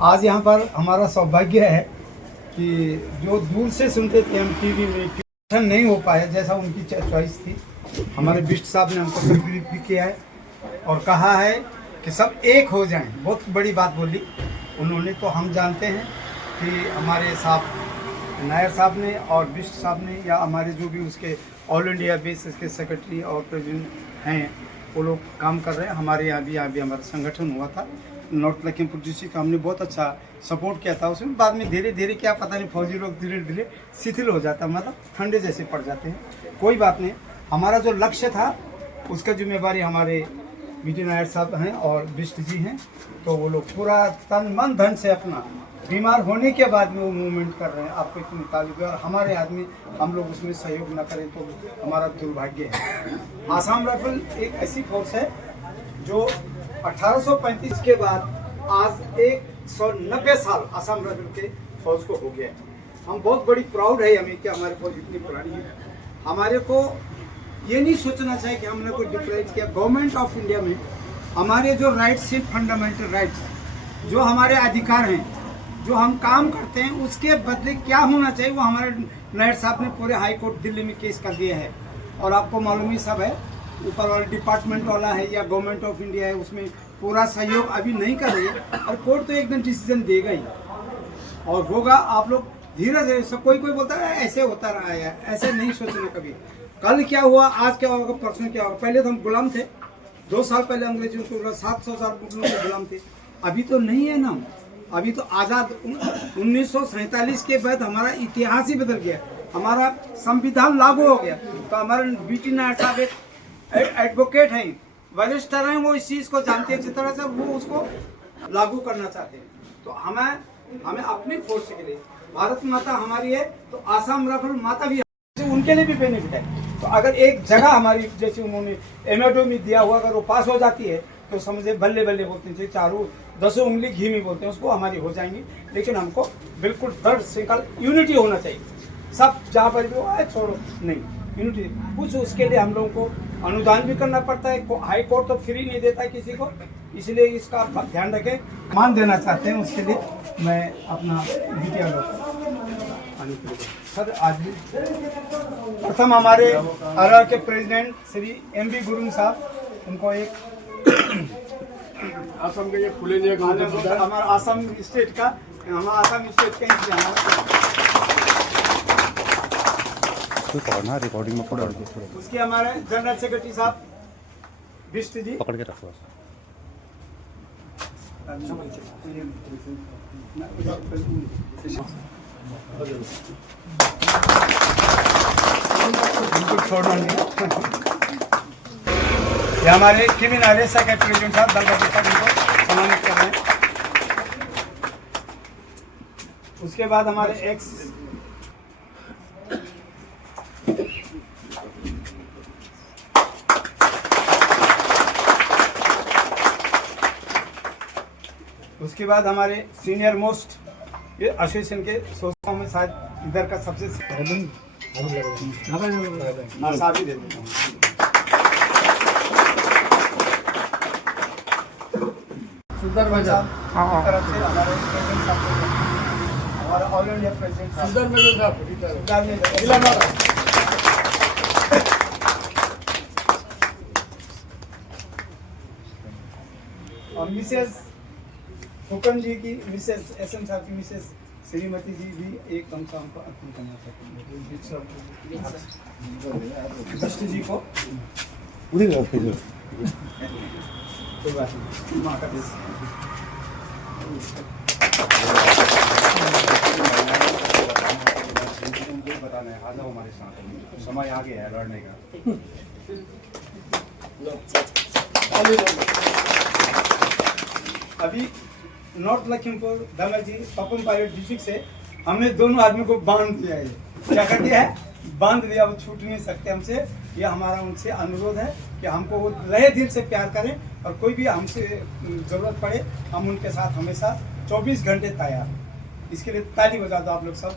आज यहाँ पर हमारा सौभाग्य है कि जो दूर से सुनते थे हम टीवी में, ट्यूशन नहीं हो पाया जैसा उनकी चॉइस थी, हमारे बिष्ट साहब ने हमको प्रेरित भी किया है और कहा है कि सब एक हो जाएं। बहुत बड़ी बात बोली उन्होंने। तो हम जानते हैं कि हमारे साहब नायर साहब ने और बिष्ट साहब ने या हमारे जो भी उसके ऑल इंडिया बेस के सेक्रेटरी और प्रेसिडेंट हैं वो लोग काम कर रहे हैं। हमारे यहाँ भी हमारा संगठन हुआ था नॉर्थ लखीमपुर डिस्ट्रिक्ट का, हमने बहुत अच्छा सपोर्ट किया था उसमें। बाद में धीरे धीरे क्या पता नहीं फौजी लोग धीरे धीरे शिथिल हो जाता, मतलब ठंडे जैसे पड़ जाते हैं। कोई बात नहीं, हमारा जो लक्ष्य था उसका जिम्मेवारी हमारे बीटी नायर साहब हैं और बिष्ट जी हैं। तो वो लोग पूरा तन मन धन से अपना बीमार होने के बाद में वो मूवमेंट कर रहे हैं। आपको इतनी तारीफ है और हमारे आदमी हम लोग उसमें सहयोग न करें तो हमारा दुर्भाग्य है। आसाम राइफल एक ऐसी फोर्स है जो 1835 के बाद आज 190 साल आसाम राइफल के फौज को हो गया है। हम बहुत बड़ी प्राउड है हमें कि हमारी फौज इतनी पुरानी है। हमारे को ये नहीं सोचना चाहिए कि हमने कोई डिक्लेयर किया। गवर्नमेंट ऑफ इंडिया में हमारे जो राइट्स हैं, फंडामेंटल राइट्स, जो हमारे अधिकार हैं, जो हम काम करते हैं, उसके बदले क्या होना चाहिए वो हमारे नायर साहब ने पूरे हाई कोर्ट दिल्ली में केस कर दिया है। और आपको मालूम ही सब है, ऊपर वाला डिपार्टमेंट वाला है या गवर्नमेंट ऑफ इंडिया है, उसमें पूरा सहयोग अभी नहीं कर रही है और कोर्ट तो एकदम डिसीजन देगा ही और होगा। आप लोग धीरे धीरे सब कोई बोलता है ऐसे होता रहा है, ऐसे नहीं सोचना कभी। कल क्या हुआ, आज क्या होगा, परसों क्या होगा। पहले तो हम गुलाम थे, 2 साल पहले अंग्रेजों को 700 साल मुस्लिमों के गुलाम थे। अभी तो नहीं है ना, अभी तो आज़ाद 1947 के बाद हमारा इतिहास ही बदल गया, हमारा संविधान लागू हो गया। तो हमारे बीटी नायर साहब एक एडवोकेट हैं, वरिष्ठ हैं, वो इस चीज़ को जानते हैं, जिस तरह से वो उसको लागू करना चाहते हैं। तो हमें अपनी फोर्स के लिए, भारत माता हमारी है तो आसाम राइफल माता भी है, उनके लिए भी बेनिफिट है। तो अगर एक जगह हमारी जैसे उन्होंने एमएडओ में दिया हुआ अगर वो पास हो जाती है तो समझे बल्ले बल्ले बोलते हैं, चारों 10 उंगली घी में बोलते हैं, उसको हमारी हो जाएंगी। लेकिन हमको बिल्कुल दृढ़ संकल्प यूनिटी होना चाहिए। सब जहाँ पर भी वो है छोड़ो नहीं, यूनिटी कुछ उसके लिए हम लोगों को अनुदान भी करना पड़ता है। हाई कोर्ट तो फ्री नहीं देता है किसी को, इसलिए इसका ध्यान रखें। मान देना चाहते हैं उसके लिए मैं अपना बीटी सर। आज प्रथम हमारे आर के प्रेसिडेंट श्री MB गुरुंग साहब, उनको एक असम के ये फुले हमारा आसाम स्टेट का रिकॉर्डिंग में पड़ा उसके हमारे जनरल सेक्रेटरी साहब बिष्ट जी, पकड़ के रखो। छोड़ना नहीं। ये हमारे केविन आरेसा के प्रेसिडेंट साहब दलबहादुर साहब, उनको सम्मानित कर रहे हैं। उसके बाद हमारे एक्स उसके बाद हमारे सीनियर मोस्ट ये एसोसिएशन के सोचों में शायद इधर का सबसे साथी दे देता हूँ। सुंदर भाई तरफ से हमारे प्रेसिडेंट साहब, हमारा ऑल इंडिया प्रेसिडेंट और मिसेस फुकन जी की, मिसेस SM साहब की मिसेस श्रीमती जी भी एक कम से हमको अर्पण करना चाहते हैं बिष्ट जी को। बताना है, आ जाओ हमारे साथ, समय आ गया है लड़ने का। अभी नॉर्थ लखीमपुर धमजी पपन पायलट डिस्ट्रिक्ट से हमने दोनों आदमी को बांध दिया है। क्या कर दिया है, बांध दिया, वो छूट नहीं सकते हमसे। ये हमारा उनसे अनुरोध है कि हमको वो लहे दिल से प्यार करें और कोई भी हमसे ज़रूरत पड़े हम उनके साथ हमेशा 24 घंटे तैयार। इसके लिए ताली बजा दो आप लोग सब।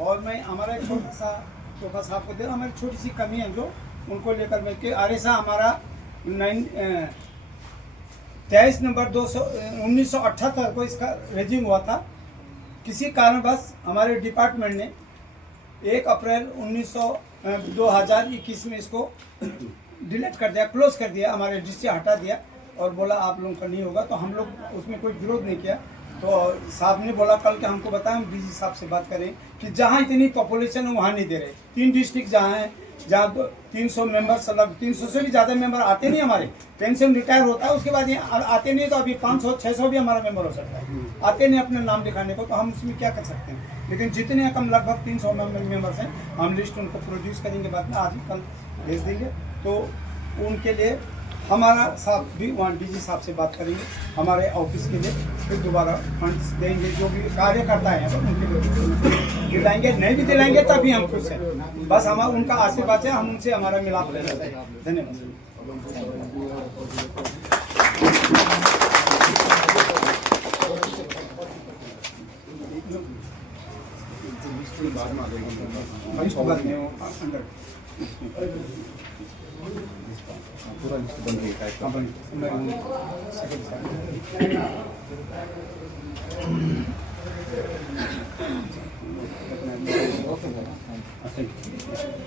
और मैं हमारा एक छोटा सा तोहफा साहब को दे रहा हूँ। हमारी छोटी सी कमी है जो उनको लेकर मैं कि आरेसा हमारा 23 नवंबर 1978 को इसका रेजिंग हुआ था। किसी कारणवश हमारे डिपार्टमेंट ने 1 अप्रैल 2021 में इसको डिलीट कर दिया, क्लोज कर दिया, हमारे रजिस्टर से हटा दिया और बोला आप लोगों का नहीं होगा। तो हम लोग उसमें कोई विरोध नहीं किया। तो साहब ने बोला कल के हमको बताया, हम डीजी साहब से बात करें कि जहाँ इतनी पॉपुलेशन है वहाँ नहीं दे रहे। 3 डिस्ट्रिक्ट जहाँ हैं, जहाँ 300 मेंबर्स, मतलब 300 से भी ज़्यादा मेंबर आते नहीं, हमारे पेंशन रिटायर होता है उसके बाद ये आते नहीं। तो अभी 500-600 भी हमारा मेंबर हो सकता है, आते नहीं अपने नाम दिखाने को। तो हम उसमें क्या कर सकते हैं। लेकिन जितने कम लगभग 300 मेंबर्स हैं, हम लिस्ट उनको प्रोड्यूस करेंगे, बाद में आज ही कल भेज देंगे। तो उनके लिए हमारा साहब भी वहाँ डीजी साहब से बात करेंगे, हमारे ऑफिस के लिए फिर दोबारा फंड्स देंगे। जो भी कार्यकर्ता हैं उनके लिए दिलाएंगे, नहीं भी दिलाएंगे तभी हम खुश हैं। बस हमारा उनका आशीर्वाद है, हम उनसे हमारा मिलाप रहता है। धन्यवाद। पूरा लिस्ट बन गई है।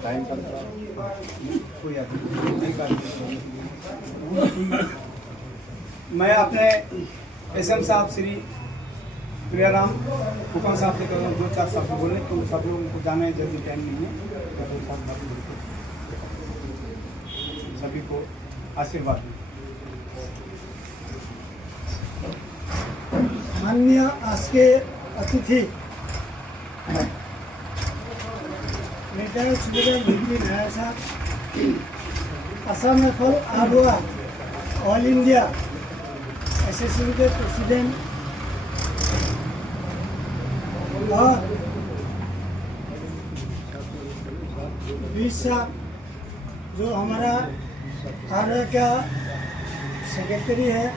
टाइम का कोई मैं अपने एसएम साहब श्री प्रियाराम फूकन साहब से कहूँ 2-4 शब्द बोलने, क्योंकि सब लोगों को जाना है, जल्दी टाइम नहीं है। सभी को आशीर्वाद दें। माननीय आज के अतिथि रिटायर्ड सुबेदार भिंडी नायर साहब, असम राइफल आबुआ ऑल इंडिया एसोसिएशन के प्रेसिडेंट और बीस साहब जो हमारा आर्या का सेक्रेटरी है,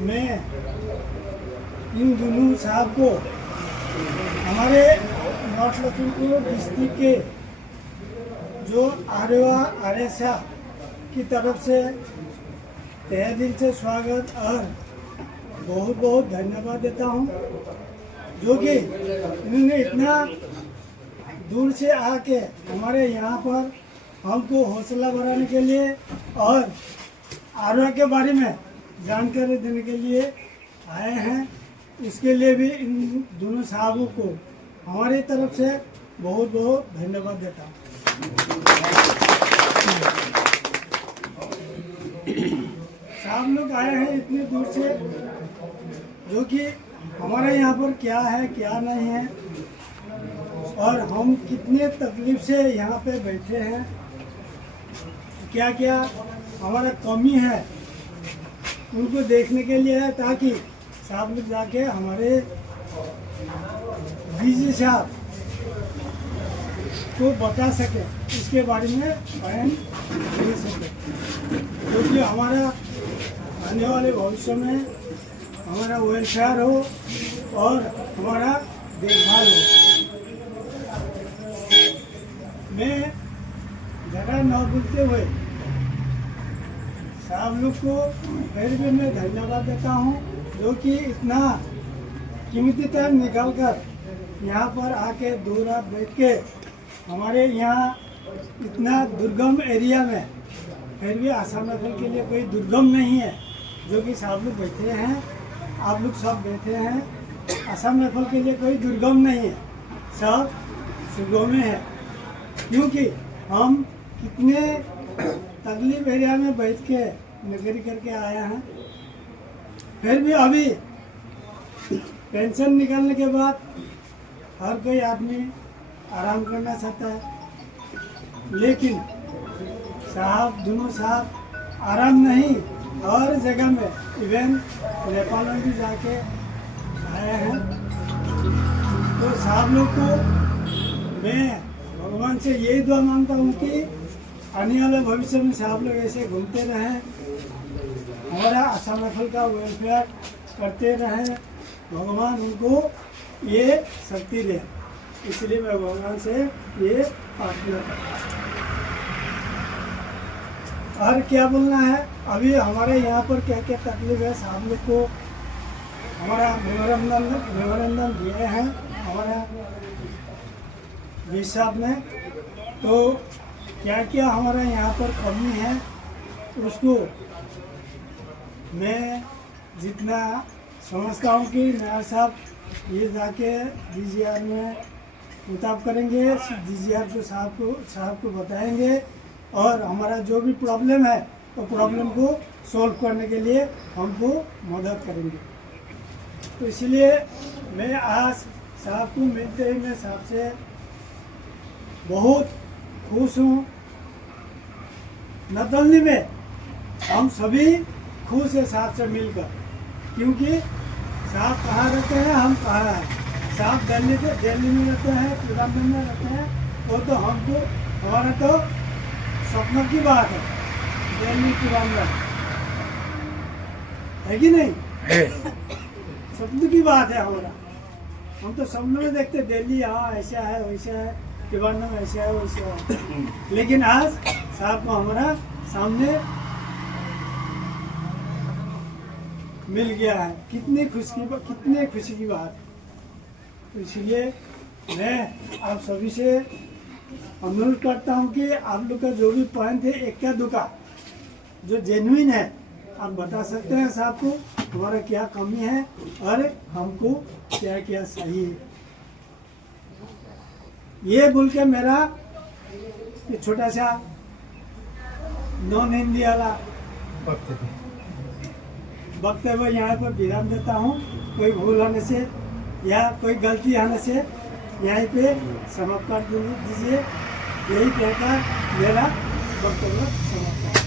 मैं इन दोनों साहब को हमारे नॉर्थ लखीमपुर डिस्ट्रिक्ट के जो आर्या की तरफ से तहे दिल से स्वागत और बहुत बहुत धन्यवाद देता हूँ, जो कि इन्होंने इतना दूर से आके हमारे यहाँ पर हमको हौसला बढ़ाने के लिए और आर्या के बारे में जानकारी देने के लिए आए हैं। इसके लिए भी इन दोनों साहबों को हमारी तरफ से बहुत बहुत धन्यवाद देता हूँ। साहब लोग आए हैं इतनी दूर से, जो कि हमारे यहाँ पर क्या है क्या नहीं है और हम कितने तकलीफ से यहाँ पे बैठे हैं, क्या क्या हमारा कमी है उनको देखने के लिए है, ताकि साहब लोग जाके हमारे डीजी साहब को बता सके, इसके बारे में बयान दे सके, क्योंकि हमारा आने वाले भविष्य में हमारा वेलफेयर हो और हमारा देखभाल हो। मैं ज़्यादा न बोलते हुए साहब लोग को फिर भी मैं धन्यवाद देता हूँ, जो कि इतना कीमती टाइम निकाल कर यहाँ पर आके 2 रात बैठ के हमारे यहाँ इतना दुर्गम एरिया में, फिर भी आसाम राइफल के लिए कोई दुर्गम नहीं है, जो कि साहब लोग बैठे हैं, आप लोग सब बैठे हैं। आसाम राइफल के लिए कोई दुर्गम नहीं है, सब सुगम है, क्योंकि हम कितने तकलीफ एरिया में बैठ के नौकरी करके आए हैं। फिर भी अभी पेंशन निकालने के बाद हर कोई आदमी आराम करना चाहता है, लेकिन साहब दोनों साहब आराम नहीं, हर जगह में इवन नेपाल में भी जाके आए हैं। तो साहब लोग को मैं भगवान से यही दुआ मांगता हूँ कि आने वाले भविष्य में साहब लोग ऐसे घूमते रहें, हमारा आसाम राइफल का वेलफेयर करते रहें, भगवान उनको ये शक्ति दे। इसलिए मैं भगवान से ये प्रार्थना करता हूँ। और क्या बोलना है, अभी हमारे यहाँ पर क्या क्या तकलीफ है साहब लोग को हमारा मेमोरेंडम दिए हैं हमारा वी साहब ने। तो क्या क्या हमारा यहाँ पर कमी है उसको मैं जितना समझता हूँ कि मेयर साहब ये जाके DGR में मुताब करेंगे, DGR को साहब को बताएंगे और हमारा जो भी प्रॉब्लम है तो प्रॉब्लम को सॉल्व करने के लिए हमको मदद करेंगे। तो इसलिए मैं आज साहब को मिलते ही मैं साहब से बहुत खुश हूँ। नतलनी में हम सभी खुश है साहब से मिलकर, क्योंकि साहब कहाँ रहते हैं, हम कहाँ हैं। साहब दिल्ली में रहते हैं, पिरामिड में रहते हैं, वो तो हमको हमारा तो सपनों की बात है दिल्ली पिरामिड, है कि नहीं? सपने की बात है हमारा। हम तो सपनों में देखते दिल्ली हाँ ऐसा है वैसा है, पिरामिड ऐसा है वैसा है, लेकिन आज साहब को हमारा सामने मिल गया है। कितनी खुशी की बात है। तो इसलिए मैं आप सभी से अनुरोध करता हूं कि आप लोग का जो भी पॉइंट है इक्का दुक्का जो जेन्युइन है आप बता सकते हैं साहब को हमारा क्या कमी है और हमको क्या क्या सही है। ये बोल के मेरा ये छोटा सा नॉन हिंदी वाला वक्तव्य यहाँ पर विराम देता हूँ। कोई भूल होने से या कोई गलती आने से यहीं पे समाप्त कर दीजिए। यही कहकर मेरा वक्तव्य समाप्त।